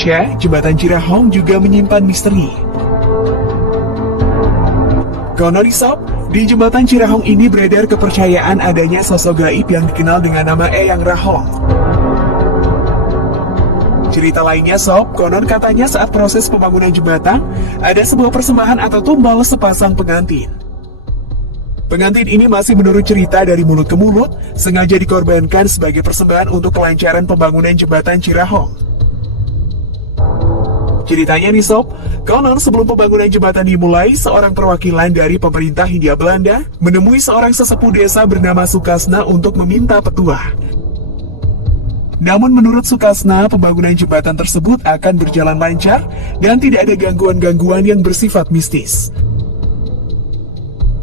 Jembatan Cirahong juga menyimpan misteri. Konon Sob, di Jembatan Cirahong ini beredar kepercayaan adanya sosok gaib yang dikenal dengan nama Eyang Rahong. Cerita lainnya Sob, konon katanya saat proses pembangunan jembatan, ada sebuah persembahan atau tumbal sepasang pengantin. Pengantin ini masih menurut cerita dari mulut ke mulut, sengaja dikorbankan sebagai persembahan untuk kelancaran pembangunan Jembatan Cirahong. Ceritanya nih Sob, konon sebelum pembangunan jembatan dimulai, seorang perwakilan dari pemerintah Hindia Belanda menemui seorang sesepuh desa bernama Sukasna untuk meminta petuah. Namun menurut Sukasna, pembangunan jembatan tersebut akan berjalan lancar dan tidak ada gangguan-gangguan yang bersifat mistis.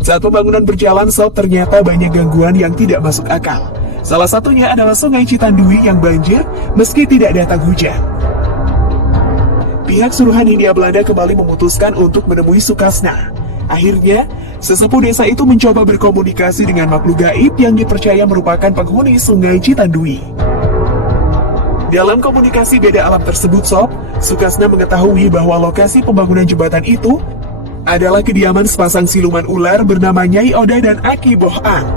Saat pembangunan berjalan Sob, ternyata banyak gangguan yang tidak masuk akal. Salah satunya adalah Sungai Citandui yang banjir meski tidak datang hujan. Pihak suruhan Hindia Belanda kembali memutuskan untuk menemui Sukasna. Akhirnya, sesepuh desa itu mencoba berkomunikasi dengan makhluk gaib yang dipercaya merupakan penghuni Sungai Citandui. Dalam komunikasi beda alam tersebut Sob, Sukasna mengetahui bahwa lokasi pembangunan jembatan itu adalah kediaman sepasang siluman ular bernama Nyai Oda dan Aki Boh-an.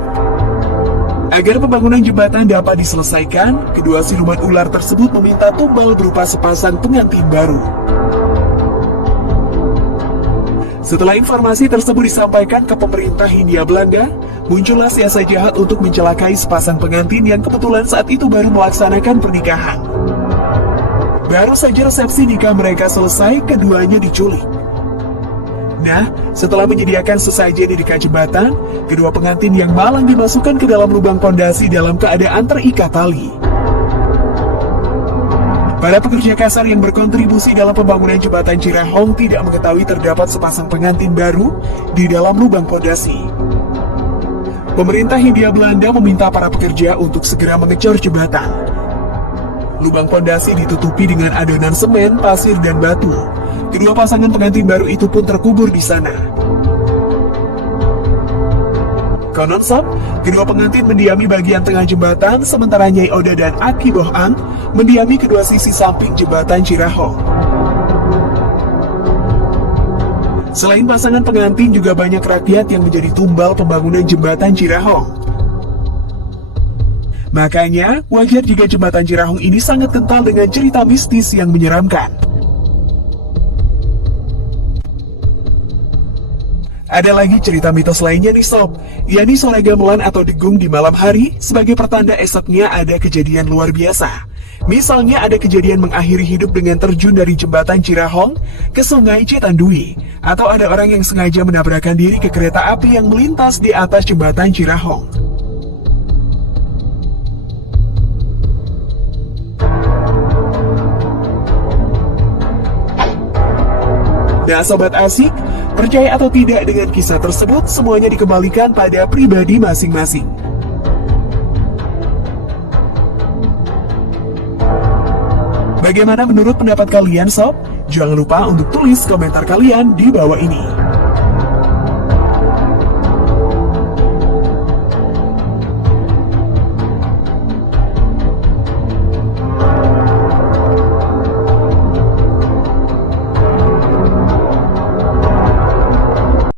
Agar pembangunan jembatan dapat diselesaikan, kedua siluman ular tersebut meminta tumbal berupa sepasang pengantin baru. Setelah informasi tersebut disampaikan ke pemerintah Hindia Belanda, muncullah siasat jahat untuk mencelakai sepasang pengantin yang kebetulan saat itu baru melaksanakan pernikahan. Baru saja resepsi nikah mereka selesai, keduanya diculik. Nah, setelah menyediakan sesajen di dekat jembatan, kedua pengantin yang malang dimasukkan ke dalam lubang pondasi dalam keadaan terikat tali. Para pekerja kasar yang berkontribusi dalam pembangunan jembatan Cirahong tidak mengetahui terdapat sepasang pengantin baru di dalam lubang pondasi. Pemerintah Hindia Belanda meminta para pekerja untuk segera mengecor jembatan. Lubang pondasi ditutupi dengan adonan semen, pasir, dan batu. Kedua pasangan pengantin baru itu pun terkubur di sana. Konon Sob, kedua pengantin mendiami bagian tengah jembatan, sementara Nyai Oda dan Aki Boh-an mendiami kedua sisi samping jembatan Cirahong. Selain pasangan pengantin, juga banyak rakyat yang menjadi tumbal pembangunan jembatan Cirahong. Makanya, wajar jika jembatan Cirahong ini sangat kental dengan cerita mistis yang menyeramkan. Ada lagi cerita mitos lainnya nih Sob, yakni soleh gamelan atau degung di malam hari sebagai pertanda esoknya ada kejadian luar biasa. Misalnya ada kejadian mengakhiri hidup dengan terjun dari jembatan Cirahong ke Sungai Citandui, atau ada orang yang sengaja menabrakkan diri ke kereta api yang melintas di atas jembatan Cirahong. Nah Sobat Asik, percaya atau tidak dengan kisah tersebut, semuanya dikembalikan pada pribadi masing-masing. Bagaimana menurut pendapat kalian Sob? Jangan lupa untuk tulis komentar kalian di bawah ini.